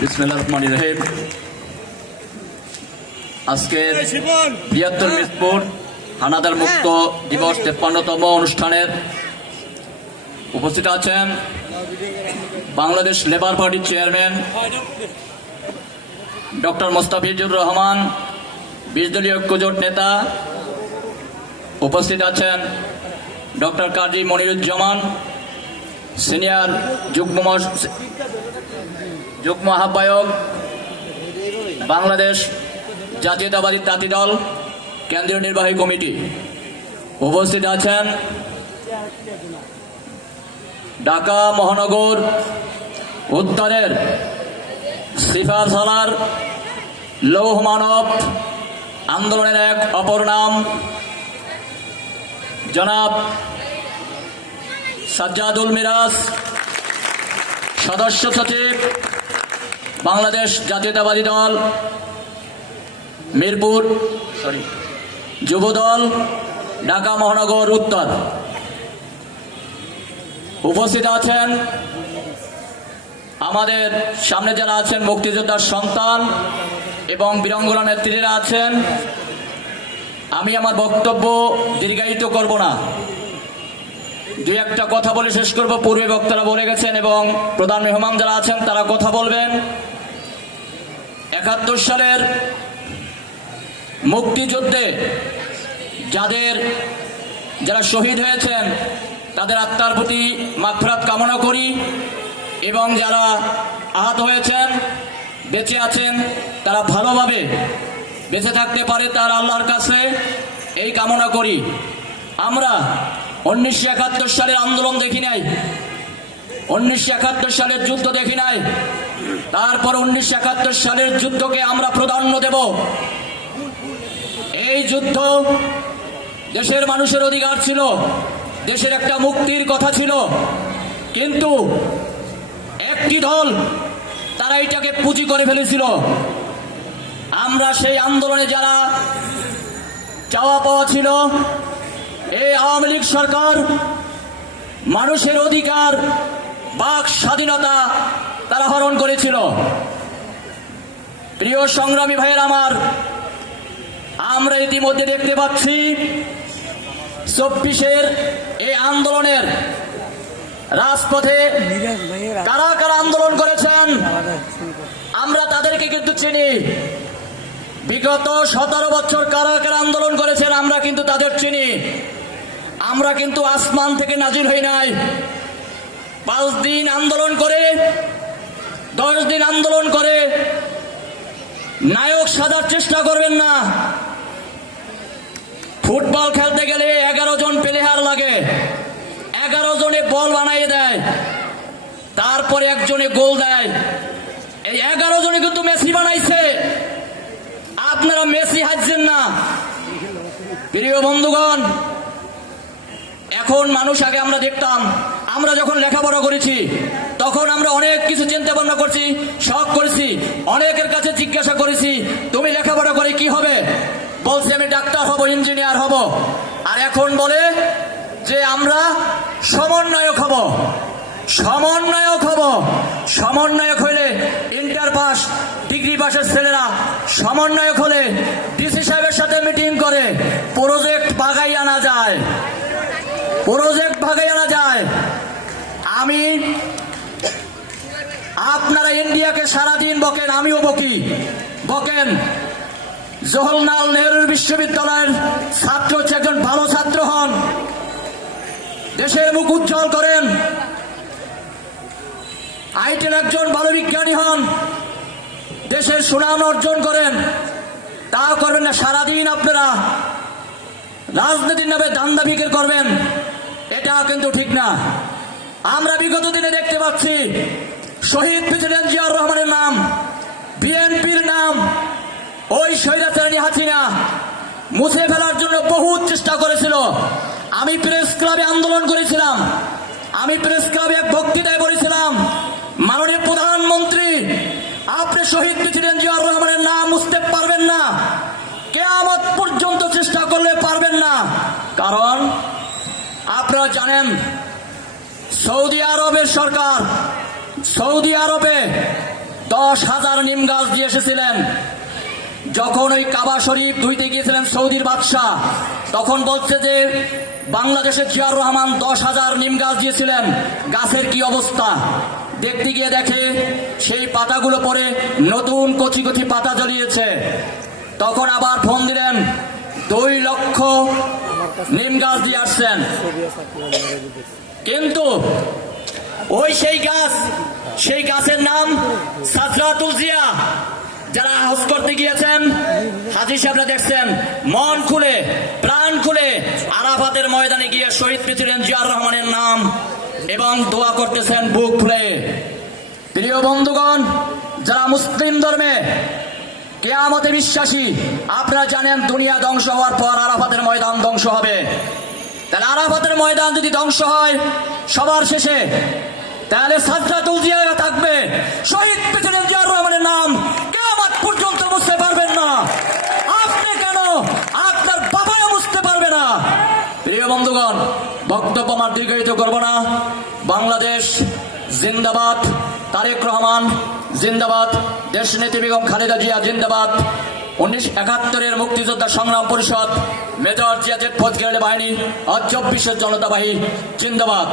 বিসমিল্লাহ রহমান রহিম। আজকের বৃহত্তর মিরপুর হানাদার মুক্ত দিবস তেপ্পান্নতম অনুষ্ঠানের উপস্থিত আছেন বাংলাদেশ লেবার পার্টির চেয়ারম্যান ডক্টর মোস্তাফিজুর রহমান, বিশদলীয় ঐক্যজোট নেতা উপস্থিত আছেন ডক্টর কাজী মনিরুজ্জামান, সিনিয়র যুগ্ম যুগ্ম আহ্বায়ক, বাংলাদেশ জাতীয়তাবাদী তাঁতি দল, কেন্দ্রীয় নির্বাহী কমিটি। উপস্থিত আছেন ঢাকা মহানগর উত্তরের সিফার সালার লৌহ মানব আন্দোলনের এক অপর নাম, জনাব সাজ্জাদুল মিরাজ, সদস্য সচিব বাংলাদেশ জাতীয়তাবাদী দল, মিরপুর সরি যুবদল, ঢাকা মহানগর উত্তর। উপস্থিত আছেন আমাদের সামনে যারা আছেন মুক্তিযোদ্ধার সন্তান এবং বীরঙ্গনা নেত্রীরা আছেন, আমি আমার বক্তব্য দীর্ঘায়িত করব না। দুই একটা কথা বলে শেষ করব। পূর্বে বক্তারা বলে গেছেন এবং প্রধান মেহমান যারা আছেন তারা কথা বলবেন। একাত্তর সালের মুক্তিযুদ্ধে যাদের, যারা শহীদ হয়েছেন, তাদের আত্মার প্রতি মাগফিরাত কামনা করি এবং যারা আহত হয়েছেন, বেঁচে আছেন, তারা ভালোভাবে বেঁচে থাকতে পারে তার আল্লাহর কাছে, এই কামনা করি। আমরা উনিশশো একাত্তর সালের আন্দোলন দেখি নাই, উনিশশো একাত্তর সালের যুদ্ধ দেখি নাই তারপর উনিশশো একাত্তর সালের যুদ্ধকে আমরা প্রাধান্য দেব। এই যুদ্ধ দেশের মানুষের অধিকার ছিল, দেশের একটা মুক্তির কথা ছিল। কিন্তু একটি দল তারা এটাকে পুঁজি করে ফেলেছিল। আমরা সেই আন্দোলনে যারা চাওয়া পাওয়া ছিল, এই আওয়ামী লীগ সরকার মানুষের অধিকার, বাক স্বাধীনতা তারা হরণ করেছিল। প্রিয় সংগ্রামী ভাইয়ের আমার, আমরা ইতিমধ্যে দেখতে পাচ্ছি চব্বিশের এই আন্দোলনের রাজপথে কারা কারা আন্দোলন করেছেন, আমরা তাদেরকে কিন্তু চিনি। বিগত সতেরো বছর কারা কারা আন্দোলন করেছেন, আমরা কিন্তু তাদের চিনি। আমরা কিন্তু আসমান থেকে নাজির হই নাই। পাঁচ দিন আন্দোলন করে দশ দিন আন্দোলন করে নায়ক সাজার চেষ্টা করবেন না। ফুটবল খেলতে গেলে এগারো জন প্লেয়ার লাগে। এগারো জনে বল বানাইয়ে দেয়। তারপরে একজনে গোল দেয়। এই এগারো জনে কিন্তু মেসি বানাইছে। আপনারা মেসি হাজছেন না। প্রিয় বন্ধুগণ, এখন মানুষ আগে আমরা দেখতাম আমরা যখন লেখাপড়া করেছি, তখন আমরা অনেক কিছু চিন্তা ভাবনা করছি, শখ করেছি, অনেকের কাছে জিজ্ঞাসা করেছি, তুমি লেখাপড়া করে কি হবে? বলছি, আমি ডাক্তার হব, ইঞ্জিনিয়ার হব। আর এখন বলে যে, আমরা সমন্বয়ক হব। সমন্বয়ক হব। সমন্বয়ক হইলে ইন্টার পাস, ডিগ্রি পাশের ছেলেরা সমন্বয়ক হলে ডিসি সাহেবের সাথে মিটিং করে, প্রজেক্ট বাগাই আনা যায়। প্রজেক্ট ভাগে আনা যায় আমি আপনারা ইন্ডিয়াকে সারাদিন বকেন, আমিও বকি। বকেন, জওহরলাল নেহরু বিশ্ববিদ্যালয়ের ছাত্র হচ্ছে একজন ভালো ছাত্র হন। দেশের মুখ উজ্জ্বল করেন। আইটের একজন ভালো বিজ্ঞানী হন। দেশের সুনাম অর্জন করেন। তা করবেন না, সারাদিন আপনারা রাজনীতির নামে দান্দা করবেন। এটা কিন্তু ঠিক না। আমরা বিগত দিনে দেখতে পাচ্ছি শহীদ প্রেসিডেন্ট জিয়াউর রহমানের নাম, বিএনপির নাম, ওই স্বৈরাচারণী হাসিনা মুছে ফেলার জন্য বহু চেষ্টা করেছিল। আমি প্রেস ক্লাবে আন্দোলন করেছিলাম, আমি প্রেস ক্লাবে এক বক্তৃতায় বলেছিলাম, মাননীয় প্রধানমন্ত্রী, আপনি শহীদ প্রেসিডেন্ট জিয়াউর রহমানের নাম মুছতে পারবেন না। কেয়ামত পর্যন্ত চেষ্টা করলে পারবেন না। কারণ আপনারা জানেন সৌদি আরবের সরকার, সৌদি আরবে দশ হাজার নিম গাছ দিয়ে এসেছিলেন। যখন ওই কাবা শরীফ ধুইতে গিয়েছিলেন সৌদির বাদশাহ, তখন বলছে যে, বাংলাদেশের জিয়াউর রহমান দশ হাজার নিম গাছ দিয়েছিলেন। গাছের কি অবস্থা? দেখতে গিয়ে দেখে সেই পাতাগুলো পরে নতুন কচি কচি পাতা জ্বলিয়েছে। তখন আবার ফোন দিলেন, দুই লক্ষ নিম গাছ দিয়ে আসছেন। কিন্তু ওই সেই গাছ, সেই গাছের নাম সাজরাতুল জিয়া, যারা হজ করতে গিয়েছেন হাজি সাহেবরা দেখছেন, মন খুলে, প্রাণ খুলে আরাফাতের ময়দানে গিয়ে শহীদ পেয়েছিলেন জিয়ার রহমানের নাম এবং দোয়া করতেছেন বুক খুলে। প্রিয় বন্ধুগণ, যারা মুসলিম ধর্মে কে কেয়ামতে বিশ্বাসী, আপনারা জানেন দুনিয়া ধ্বংস হওয়ার পর আরাফাতের ময়দান ধ্বংস হবে। তাহলে আরাফাতের ময়দান যদি ধ্বংস হয়, সবার শেষে, তাহলে সাজরাতুল জিয়া থাকবে। শহীদ প্রেসিডেন্ট জিয়াউর রহমানের নাম কেয়ামত পর্যন্ত বুঝতে পারবেন না। আপনি কেন? আপনার বাবাও বুঝতে পারবে না। প্রিয় বন্ধুগণ, বক্তব্য আমার দীর্ঘায়িত করব না। বাংলাদেশ জিন্দাবাদ, তারেক রহমান জিন্দাবাদ দেশ নেত্রী বেগম খালেদা জিয়া জিন্দাবাদ। উনিশ একাত্তরের মুক্তিযোদ্ধা সংগ্রাম পরিষদ মেজর জিয়াজেট বাহিনী আর চব্বিশের জনতা বাহিনী জিন্দাবাদ।